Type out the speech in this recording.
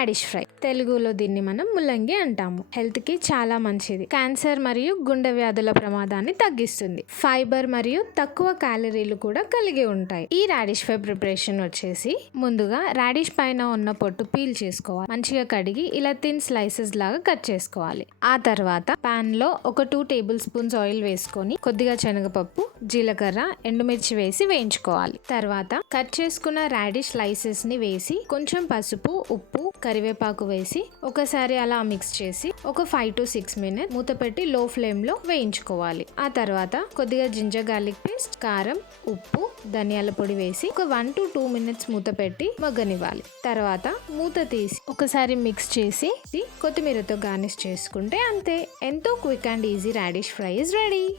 Radish fry. తెలుగులో దీన్ని మనం ముల్లంగి అంటాము. హెల్త్కి చాలా మంచిది. క్యాన్సర్ మరియు గుండె వ్యాధుల ప్రమాదాన్ని తగ్గిస్తుంది. ఫైబర్ మరియు తక్కువ క్యాలరీలు కూడా కలిగి ఉంటాయి. ఈ రాడిష్ ఫ్రై ప్రిపరేషన్ వచ్చేసి ముందుగా రాడిష్ పైన ఉన్న పొట్టు పీల్ చేసుకోవాలి. మంచిగా కడిగి ఇలా థిన్ స్లైసెస్ లాగా కట్ చేసుకోవాలి. ఆ తర్వాత పాన్లో ఒక టూ టేబుల్ స్పూన్స్ ఆయిల్ వేసుకొని కొద్దిగా శనగపప్పు జీలకర్ర ఎండుమిర్చి వేసి వేయించుకోవాలి. తర్వాత కట్ చేసుకున్న రాడిష్ స్లైసెస్ని వేసి కొంచెం పసుపు ఉప్పు కరివేపాకు వేసి ఒకసారి అలా మిక్స్ చేసి ఒక ఫైవ్ టు సిక్స్ మినిట్ మూత పెట్టి లో ఫ్లేమ్లో వేయించుకోవాలి. ఆ తర్వాత కొద్దిగా జింజర్ గార్లిక్ పేస్ట్ కారం ఉప్పు ధనియాల పొడి వేసి ఒక వన్ టు టూ మినిట్స్ మూత పెట్టి మగ్గనివ్వాలి. తర్వాత మూత తీసి ఒకసారి మిక్స్ చేసి కొత్తిమీరతో గార్నిష్ చేసుకుంటే అంతే. ఎంతో quick and easy radish fry is ready